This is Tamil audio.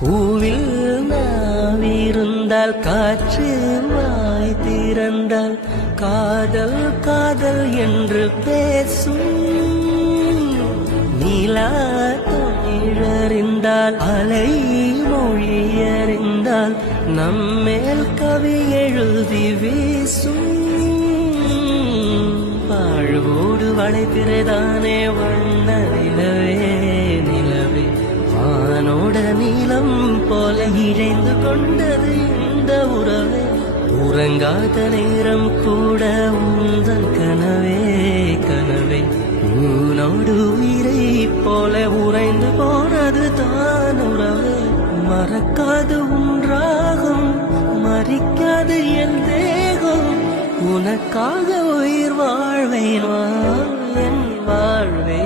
பூவில் நாவிருந்தால் காற்று வாய் திறந்தால் காதல் காதல் என்று பேசும். நிலா தமிழறிந்தால் அலை மொழியறிந்தால் நம்மேல் கவி எழுதி வீசும். வாழ்வோடு வளைப்பிறதானே வண்ண நிலவே நிலவே வானோட நீளம் போல இழைந்து கொண்டது இந்த உறவே. உறங்காத நேரம் கூட உந்தன் கனவே கனவே உன்னோடு உயிரை போல உறைந்து போனது தான் உறவே. மறக்காது உன்றாகும் மறிக்காது என் தேகம் உனக்காக உயிர் வாழ்வேன் என் வாழ்வே.